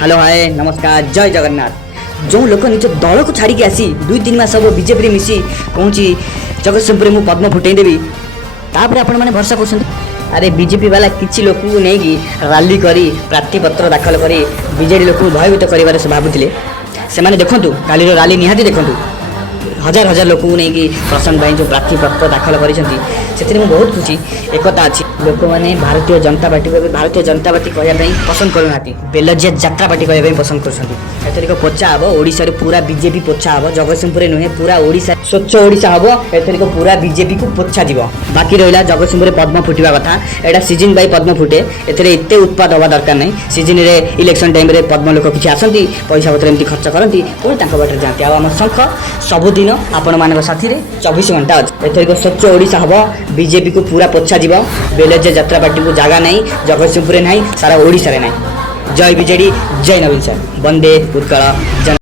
Hello hi नमस्कार जय जगन्नाथ। जो लोक निज दल को छाड़ी आसी 2-3 मास हम बीजेपी मिसी कहूँ जगतसिंहपुर मुझे पद्म फुटेदेवी तापर आपण मैंने भरोसा कर। अरे बीजेपी वाला किसी लोक नहीं राली करी प्रार्थी पत्र दाखल करी बीजेडी लोक भयभीत कर भावुले से देखूँ काली राली निहाती देखूँ हजार हजार लोक नहीं प्रशांत भाई जो प्रार्थी पत्र दाखल कर बहुत खुशी एकता अच्छी लोक मैंने भारतीय जनता पार्टी को भारतीय जनता पार्टी कहवाई पसंद करूना बेलजिया जात्रा पार्टी कहवाई पसंद कर पोचा हम ओडिशा पूरा बीजेपी पोछा हम जगतसिंहपुर नुहे पूरा ओडिशा स्वच्छ ओडिशा हम एथरिक पूरा बीजेपी को पोछा जीव। बाकी रहा जगतसिंहपुर पद्म फुटा कथा एटा सीजन बाई पद्म फुटे एत उत्पाद हवा दरकार नहीं सीजन में इलेक्शन टाइम पद्म लोक किसी आसती पैसा पत्र एमती खर्च करती पुणी बाटर जाती आम शंख सबुदिन आपण मान साथी 24 घंटा अच्छे एथरिक स्वच्छ ओडिशा हम बीजेपी को पूरा पोछा जीव। बेलजिया जात्रा पार्टी को जगह नहीं जगतसिंहपुर ना सारा ओडिशा ना। जय बीजेडी जय नवीन सर वंदे उत्कल।